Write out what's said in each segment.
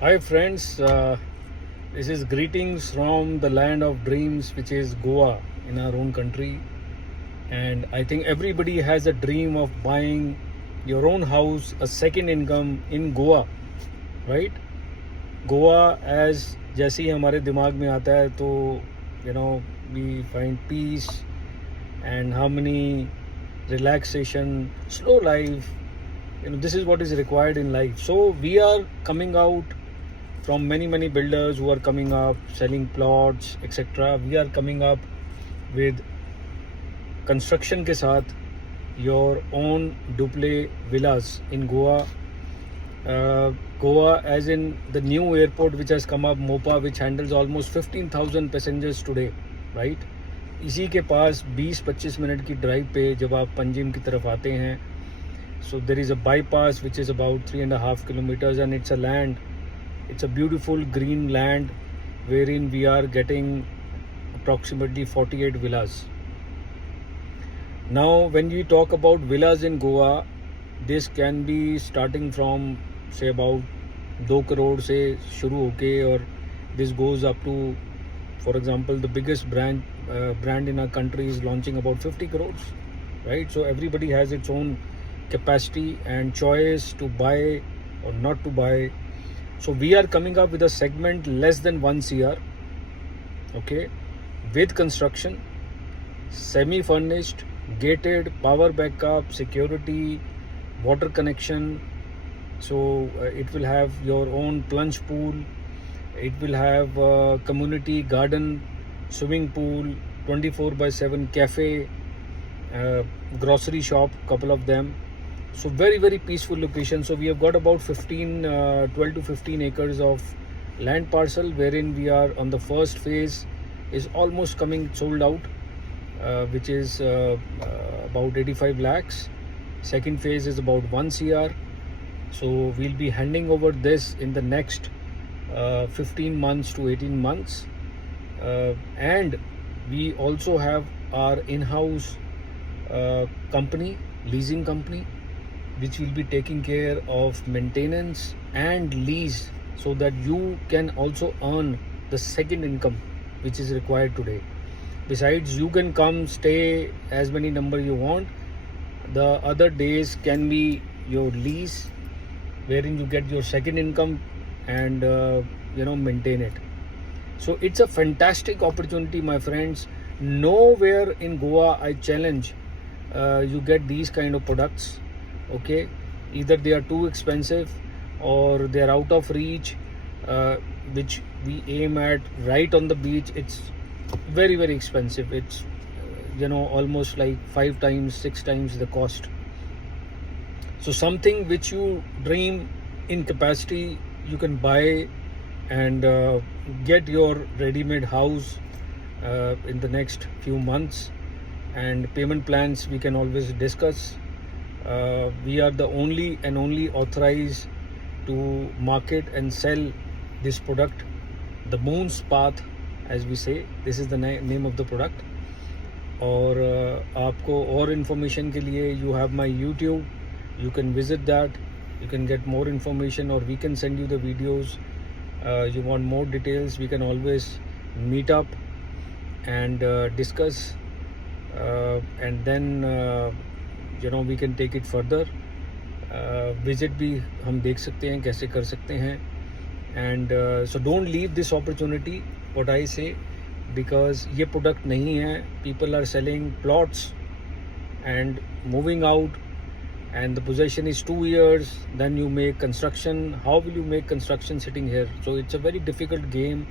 Hi friends, this is greetings from the land of dreams, which is Goa in our own country. And I think everybody has a dream of buying your own house, a second income in Goa, right? Goa as जैसे ही हमारे दिमाग में आता है तो we find peace and harmony, relaxation, slow life. This is what is required in life. So we are coming out from many builders who are coming up selling plots etc. We are coming up with construction के साथ your own duple villas in Goa. Goa as in the new airport which has come up, Mopa, which handles almost 15,000 passengers today, right? इसी के पास 20-25 minute की drive पे जब आप पंजिम की तरफ आते हैं, so there is a bypass which is about 3.5 kilometers, and it's a beautiful green land wherein we are getting approximately 48 villas. Now when we talk about villas in Goa, this can be starting from say about 2 crore से शुरू होके, और this goes up to, for example, the biggest brand in our country is launching about 50 crores, right? So everybody has its own capacity and choice to buy or not to buy. So we are coming up with a segment less than 1 CR, okay, with construction, semi-furnished, gated, power backup, security, water connection. So it will have your own plunge pool. It will have community garden, swimming pool, 24/7 cafe, grocery shop, couple of them. So very peaceful location. So we have got about 12 to 15 acres of land parcel, wherein we are on the first phase is almost coming sold out, which is about 85 lakhs. Second phase is about 1 CR. So we'll be handing over this in the next 15 months to 18 months. And we also have our in-house company, leasing company, which will be taking care of maintenance and lease, so that you can also earn the second income which is required today. Besides, you can come stay as many number you want. The other days can be your lease, wherein you get your second income and maintain it. So it's a fantastic opportunity, my friends. Nowhere in Goa, I challenge, you get these kind of products. Okay, either they are too expensive or they are out of reach, which we aim at right on the beach. It's very expensive. It's almost like 5 times 6 times the cost. So something which you dream in capacity, you can buy and get your ready-made house in the next few months. And payment plans we can always discuss. We are the only authorized to market and sell this product, the Moon's Path, as we say. This is the name of the product. और आपको और information के लिए you have my YouTube. You can visit that. You can get more information, or we can send you the videos. You want more details, we can always meet up and discuss, and then we can take it further. Visit भी हम देख सकते हैं कैसे कर सकते हैं. And so don't leave this opportunity, what I say, because ये product नहीं है. People are selling plots and moving out, and the possession is 2 years. Then you make construction. How will you make construction sitting here? So it's a very difficult game.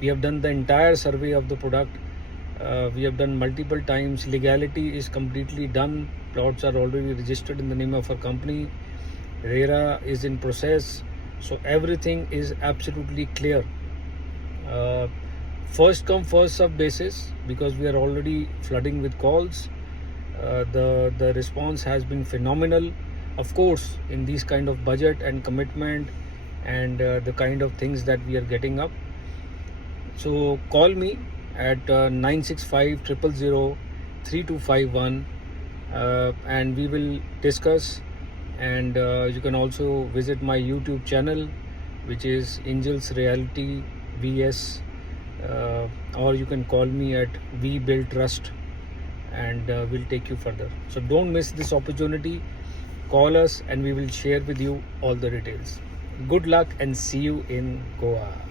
We have done the entire survey of the product. We have done multiple times. Legality is completely done. Plots are already registered in the name of our company. RERA is in process. So everything is absolutely clear. First come first serve basis, because we are already flooding with calls. The response has been phenomenal. Of course, in these kind of budget and commitment and the kind of things that we are getting up. So call me at 965 000 3251, and we will discuss. And you can also visit my YouTube channel, which is Angels Realty VS, or you can call me at We Build Trust, and we'll take you further. So don't miss this opportunity. Call us and we will share with you all the details. Good luck and see you in Goa.